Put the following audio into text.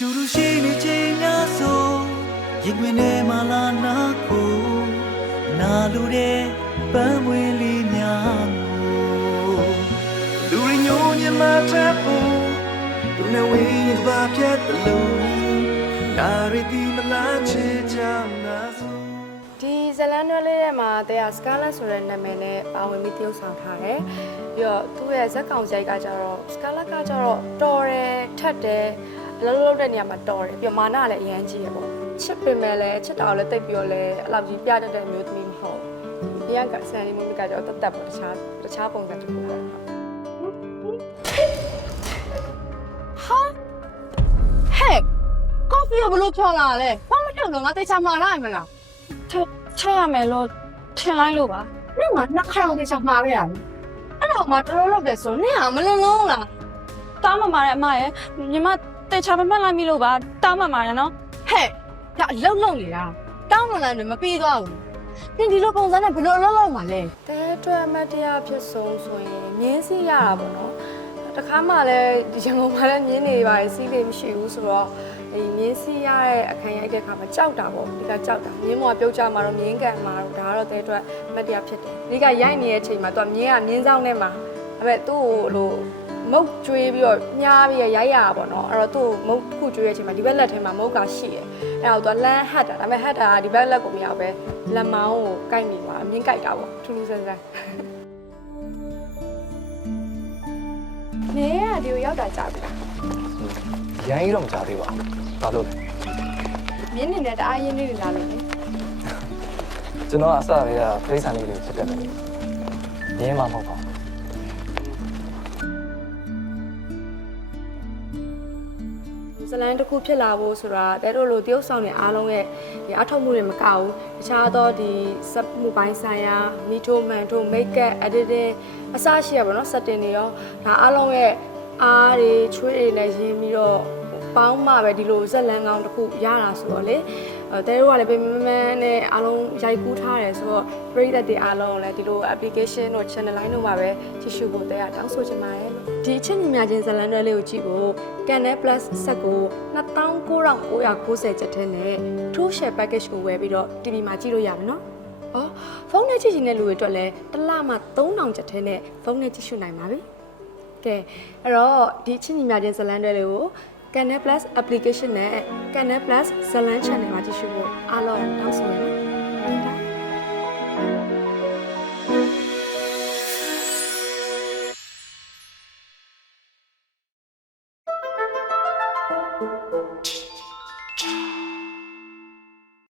တူတူရှိနေခြင်းများဆိုရင်ဝင်နေမလာနာကိုနာလူတဲ့ပန်းမွေလေးများကိုလူရညိုညမထပ်ဖို့သူနဲ့ဝေးရင်ဘာပြတ်တယ်လို့နာရည်မလားချေချမ်းနာဆိုဒီဇလန်တွဲလေးထဲမှာတဲ့က Scarlett ဆိုတဲ့နာမည်နဲ့ပါဝင်ပြီးတရုပ်ဆောင်ထားတယ်ပြီးတော့သူ့ရဲ့ဇက်ကောင်ရိုက်ကကြတော့ Scarlett ကကြတော့တော်တယ်ထက်တယ် အလုံးလုံးတဲ့နေရာမှာတော်တယ်ပြီးတော့မာနလည်းအရန်ကြီးရပေါ့ချစ်ပင်မဲ့လည်းချစ်တာကိုလည်းတိတ်ပြီးတော့လည်းအဲ့လောက်ကြီးပြတတ်တဲ့မျိုးသမီးမဟုတ်ဘူးဒီကဆန်လီမုန်းကကြတော့တတ်တတ်ပေါ့တခြားတခြားပုံစံတစ်ခုပေါ့ဟဲ့ကော်ဖီကဘလို့ဖြော်လာလဲဘာမထောက်တော့ငါတေချာမှားလိုက်မလားထက်ထက်ရမယ်လို့ထင်လိုက်လို့ပါနင့်ကနှစ်ခါတော့တေချာမှားခဲ့ရတယ်အဲ့တော့မှတော်တော်လောက်တယ်ဆိုနင့်ကမလုံးလုံးလားတားမမာတဲ့အမရဲ့ညီမ တေချာမမှတ်လိုက်မိလို့ပါတားမမာရနော်ဟဲ့ဒါအလုံးလုံးနေတာတောင်းမလန်းနဲ့မပြီးသွားဘူးနင်ဒီလိုပုံစံနဲ့ဘယ်လိုအလုံးလုံးမှာလဲတဲအတွက်အမတ်တရားဖြစ်ဆုံးဆိုရင်မြင်းစီရတာပေါ့နော်တခါမှလည်းဒီရန်ကုန်မှာလည်းမြင်းနေပါစီးလေးမရှိဘူးဆိုတော့ဒီမြင်းစီရတဲ့အခန်းရိုက်တဲ့ခါမှာကြောက်တာပေါ့ဒီကကြောက်တာမြင်းမော်ပြုတ်ကြမှာတော့မြင်းကန်မှာတော့ဒါကတော့တဲအတွက်အမတ်တရားဖြစ်တယ်ဒီကရိုက်နေတဲ့အချိန်မှာသူကမြင်းကမြင်းဆောင်ထဲမှာအဲ့မဲ့သူ့ကိုလို့ မုတ်ကျွေးပြီးတော့ညားပြီးရိုက်ရတာပေါ့နော်အဲ့တော့သူ့ကိုမုတ်ခုကျွေးတဲ့အချိန်မှာဒီဘက်လက်ထဲမှာမုတ်ကရှိတယ်အဲ့တော့သူကလမ်းဟတ်တာဒါပေမဲ့ဟတ်တာကဒီဘက်လက်ကိုမရောက်ပဲလက်မောင်းကိုကိုက်မိသွားအမြင့်ကိုက်တာပေါ့ထူးထူးဆန်းဆန်းနေရဒီကိုရောက်တာကြာပြီလားရန်ကြီးတော့မကြသေးပါဘူး။ဘာလို့လဲမြင်းနေနဲ့တအားရင်းနေလာလို့လေ။ကျွန်တော်အစတွေကပြိဿလေးတွေဖြစ်တယ်လေ။ရင်းမှမဟုတ်ပါဘူး ဇလန်တစ်ခုဖြစ်လာဖို့ဆိုတာတဲတို့လိုတရုပ်ဆောင်တွေအားလုံးရဲ့ဒီအထောက်မှုတွေမကဘူးတခြားသောဒီစက်မှုပိုင်းဆိုင်ရာမီထိုမန်ထိုမိတ်ကပ် editing အစရှိရပါတော့ setting တွေရောဒါအားလုံးရဲ့အားတွေချွေးတွေနဲ့ရင်းပြီးတော့ ပေါင်းမှပဲဒီလိုဇက်လန်ကောင်းတစ်ခုရတာဆိုတော့လေအဲတဲတို့ကလည်းပြင်မမန်းနဲ့အားလုံးရိုက်ကူးထားတယ်ဆိုတော့ပရိသတ်တွေအားလုံးလည်းဒီလို application တို့ channel line တို့မှာပဲကြည့်ရှုဖို့တဲရတောင်းဆိုချင်ပါတယ်လို့ဒီအချင်းညီမချင်းဇလန်တွေလေးကိုကြည့်ဖို့ Canal Plus ဆက်ကို29,990ကျပ်ထဲနဲ့ True Share Package ကိုဝယ်ပြီးတော့ TV မှာကြည့်လို့ရမယ်နော်။ဟောဖုန်းနဲ့ကြည့်ချင်တဲ့လူတွေအတွက်လည်းတစ်လမှ3000ကျပ်ထဲနဲ့ဖုန်းနဲ့ကြည့်ရှုနိုင်ပါပြီ။ကဲအဲ့တော့ဒီအချင်းညီမချင်းဇလန်တွေလေးကို Canal Plus application နဲ့ Canal Plus ဇလန် channel မှာကြည့်ရှုဖို့အားလုံးတောင်းဆိုရနော်။ဟုတ်ကဲ့။